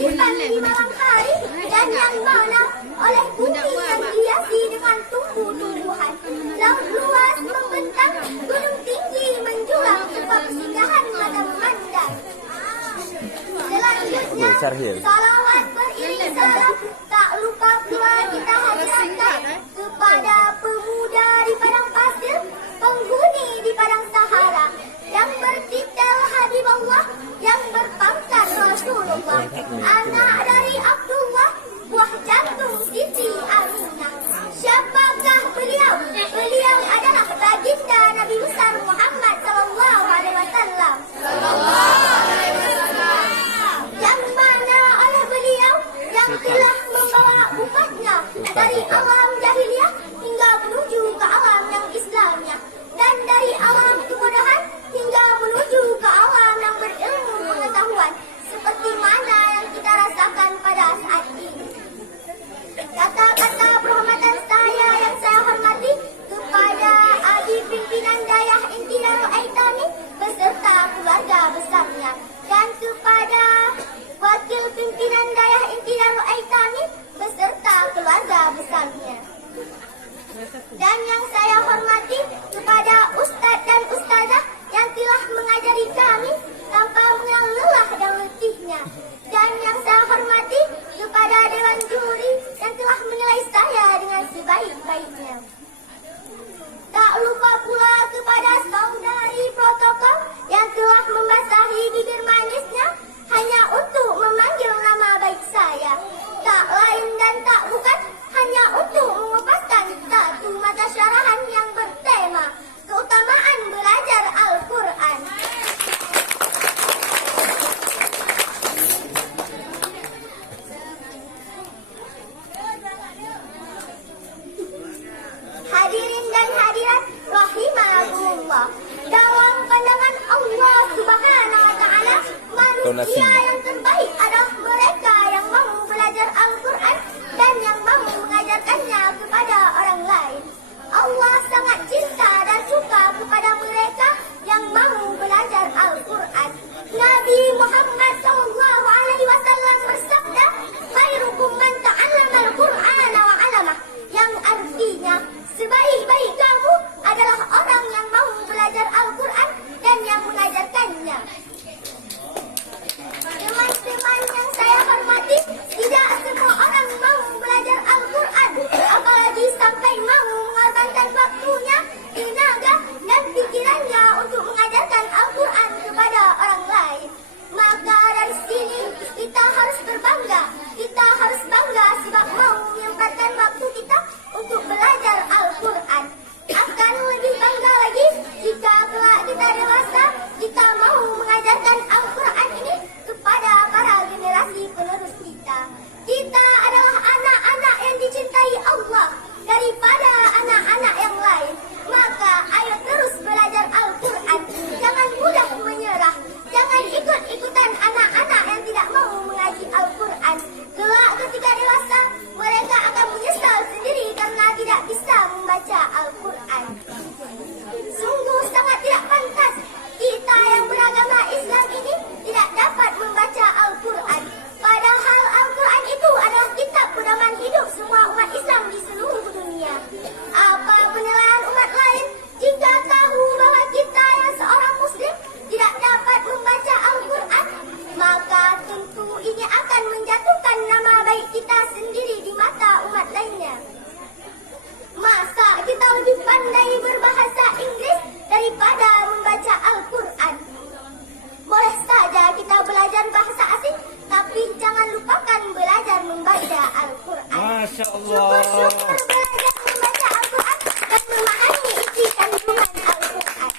disimpan di malam hari dan yang mana oleh bumi yang dihiasi dengan tumbuh-tumbuhan. Laut luas membentang, gunung tinggi menjulang tempat persinggahan mata memandang. Selanjutnya, salawat beriring salam tak lupa pula kita hadirkan kepada pemuda di padang pasir, penghuni di padang Sahara, yang bertitel Habibullah, yang berpangkat Rasulullah, anak dari Abdullah, buah jantung Siti Aminah. Siapakah beliau? Beliau adalah baginda Nabi besar Muhammad sallallahu alaihi wasallam. Yang mana oleh beliau yang telah membawa umatnya dari alam jahiliyah hingga menuju ke alam yang Islamnya, dan dari alam kebodohan hingga menuju ke alam yang berilmu pengetahuan, seperti mana yang kita rasakan pada saat ini. Kata-kata penghormatan saya yang saya hormati kepada adik pimpinan Dayah Inti Darul Aitami beserta keluarga besarnya, dan kepada wakil pimpinan Dayah Inti Darul Aitami beserta keluarga besarnya. Dan yang saya hormati kepada ustadz dan ustazah yang telah mengajari kami tanpa mengenal lelah dan letihnya. Dan yang saya hormati kepada dewan juri yang telah menilai saya dengan sebaik-baiknya. Tak lupa pula kepada saudari protokol yang telah membasahi bibir manisnya hanya untuk memanggil nama baik saya. Tak lain dan tak bukan hanya untuk mengupaskan satu mata syarahan yang bertema keutamaan belajar Al-Quran. Hadirin dan hadirat rahimahullah, dalam pandangan Allah Subhanahu wa taala, manusia yang terbaik adalah mereka yang mau belajar Al-Quran dan yang mau mengajarkannya kepada orang lain. Allah sangat cinta dan suka kepada mereka yang mau belajar Al-Quran. Nabi Muhammad SAW bersabda, "Khairukum man ta'allama al-Qur'ana wa 'allamah," yang artinya sebaik-baik kamu adalah orang yang mau belajar Al-Quran dan yang mengajarkannya. Teman-teman yang saya hormati, tidak semua orang mau belajar Al-Quran, apalagi sampai mau mengorbankan waktunya, tenaga, dan pikirannya untuk mengajarkan Al-Quran kepada orang lain. Maka dari sini kita harus berbangga, kita harus bangga sebab mau menyempatkan waktu kita untuk belajar Al-Quran. Akan lebih bangga lagi jika kelak kita dewasa, kita mau mengajarkan Al-Quran ini kepada para generasi penerus kita. Kita adalah anak-anak yang dicintai Allah daripada anak-anak yang lain. Maka ayo terus belajar Al-Quran. Jangan mudah menyerah. Jangan ikut-ikutan anak-anak yang tidak mau mengaji Al-Quran. Kelak ketika dewasa, mereka akan menyesal sendiri karena tidak bisa membaca Al-Quran. Sungguh sangat tidak pantas kita yang beragama Islam ini tidak dapat membaca Al-Quran. Padahal Al-Quran itu adalah kitab pedoman hidup semua umat Islam di seluruh dunia. Apa penilaian umat lain jika tahu bahwa kita yang seorang Muslim tidak dapat membaca Al-Quran? Maka tentu ini akan menjatuhkan nama baik kita sendiri di mata umat lainnya. Masa kita lebih pandai berbahasa Inggris daripada membaca Al-Quran? Boleh saja kita belajar bahasa asing, tapi jangan lupakan belajar membaca Al-Quran. Masya Allah. Syukur-syukur belajar membaca Al-Quran dan memahami isi kandungan Al-Quran.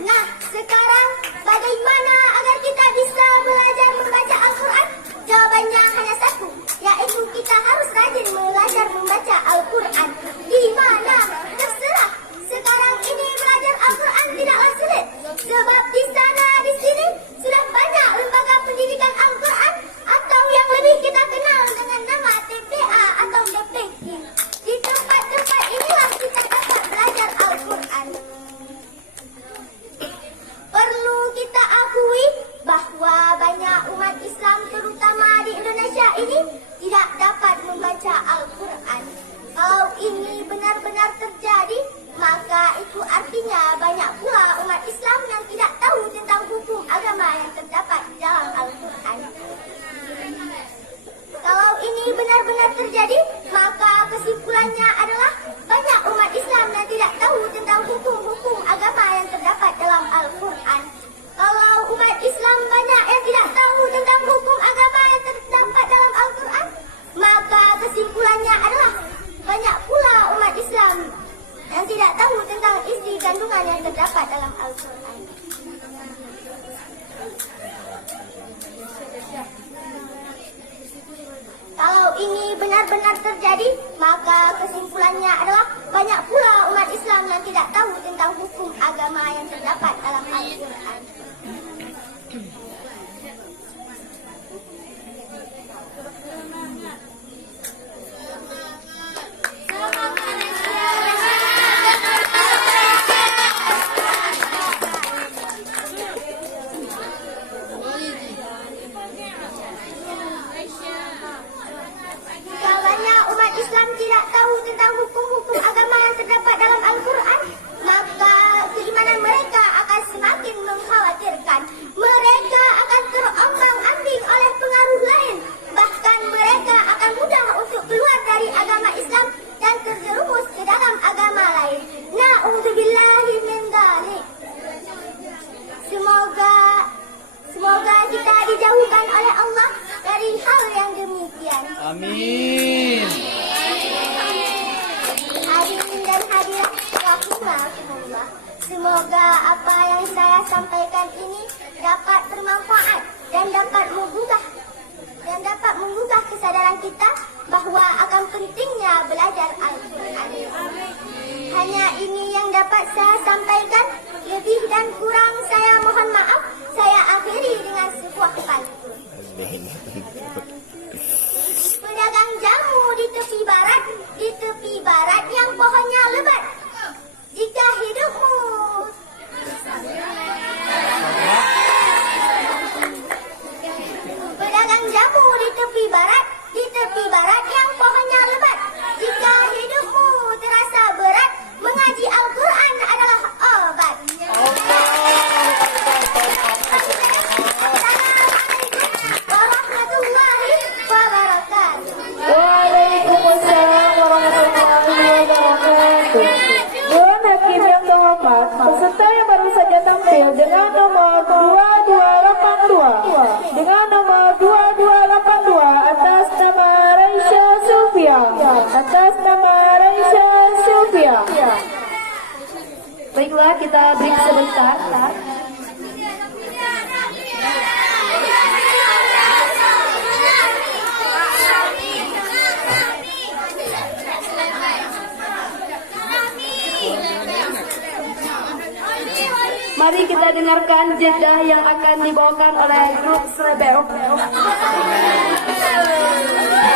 Nah, sekarang bagaimana agar kita bisa belajar membaca Al-Quran? Jawabannya hanya satu, yaitu kita harus rajin belajar membaca Al-Quran. Di mana? Terserah. Sekarang ini belajar Al-Quran tidaklah sulit, sebab di sana di sini sudah banyak lembaga pendidikan Al-Quran atau yang lebih kita kenal dengan nama TPA atau DP ini tidak dapat membaca Al-Quran. Kalau ini benar-benar terjadi, maka itu artinya banyak pula umat Islam yang tidak tahu tentang hukum agama yang terdapat dalam Al-Quran. Kalau ini benar-benar terjadi, maka kesimpulannya adalah banyak umat Islam yang tidak tahu tentang hukum-hukum agama yang terdapat dalam Al-Quran. Kalau umat Islam banyak yang tidak tahu tentang hukum agama yang terdapat dalam Al-Quran, maka kesimpulannya adalah banyak pula umat Islam yang tidak tahu tentang isi kandungan yang terdapat dalam Al-Quran. Kalau ini benar-benar terjadi, maka kesimpulannya adalah banyak pula umat Islam yang tidak tahu tentang hukum agama yang terdapat dalam Al-Quran. Islam tidak tahu tentang hukum-hukum agama yang terdapat dalam Al-Quran, maka keimanan mereka akan semakin mengkhawatirkan. Mereka akan terombang-ambing oleh pengaruh lain. Bahkan mereka akan mudah untuk keluar dari agama Islam dan terjerumus ke dalam agama lain. Na'udzubillahi min dzalik. Semoga kita dijauhkan oleh Allah dari hal yang demikian. Amin. Hadirin dan hadirat rahimakumullah. Semoga apa yang saya sampaikan ini dapat bermanfaat dan dapat menggugah kesadaran kita bahwa akan pentingnya belajar Al-Quran. Hanya ini yang dapat saya sampaikan. Lebih dan kurang saya mohon maaf. Saya akhiri dengan sebuah pantun. Pedagang jamu di tepi barat yang pohonnya lebat. Jika hidupmu pedagang jamu di tepi barat yang pohonnya lebat. Jika hidupmu terasa berat, mengaji Al-Quran adalah obat. Waalaikumsalam warahmatullahi wabarakatuh. Dewan Hakim yang terhormat, peserta yang baru saja tampil dengan nomor 2282 dengan nomor 2282 atas nama Raisya Sylvia. Baiklah, kita break sebentar. Mari kita dengarkan jeda yang akan dibawakan oleh grup Srebeo.